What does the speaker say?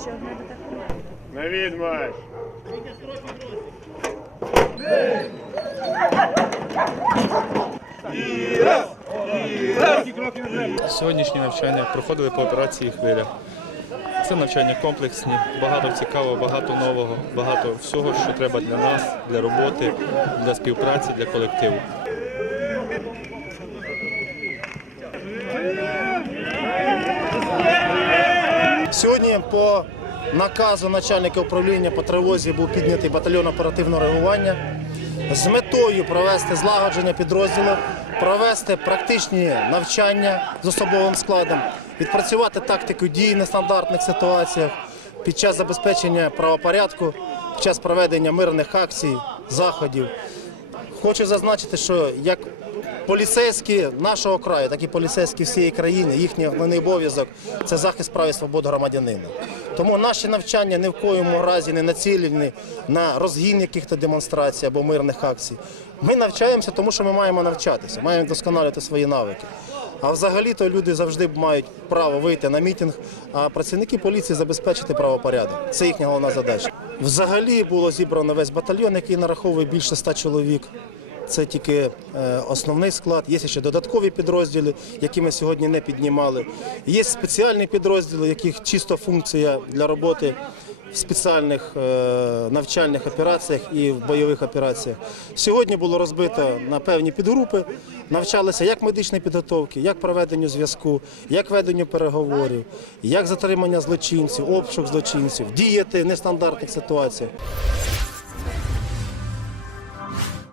Ще одне. На відмаш. Сьогоднішні навчання проходили по операції хвиля. Це навчання комплексні, багато цікавого, багато нового, багато всього, що треба для нас, для роботи, для співпраці, для колективу. Сьогодні по наказу начальника управління по тривозі був піднятий батальйон оперативного реагування з метою провести злагодження підрозділу, провести практичні навчання з особовим складом, відпрацювати тактику дій в нестандартних ситуаціях під час забезпечення правопорядку, під час проведення мирних акцій, заходів. Хочу зазначити, що як поліцейські нашого краю, так і поліцейські всієї країни, їхній головний обов'язок це захист прав і свобод громадянина. Тому наші навчання ні в коєму разі не націлені на розгін яких-то демонстрацій або мирних акцій. Ми навчаємося, тому що ми маємо навчатися, маємо вдосконалювати свої навики. А взагалі-то люди завжди мають право вийти на мітинг, а працівники поліції забезпечити правопорядок. Це їхня головна задача. Взагалі було зібрано весь батальйон, який нараховує більше ста чоловік. Це тільки е, основний склад. Є ще додаткові підрозділи, які ми сьогодні не піднімали. Є спеціальні підрозділи, яких чисто функція для роботи в спеціальних е, навчальних операціях і в бойових операціях. Сьогодні було розбито на певні підгрупи, навчалися як медичної підготовки, як проведенню зв'язку, як веденню переговорів, як затримання злочинців, обшук злочинців, діяти в нестандартних ситуаціях.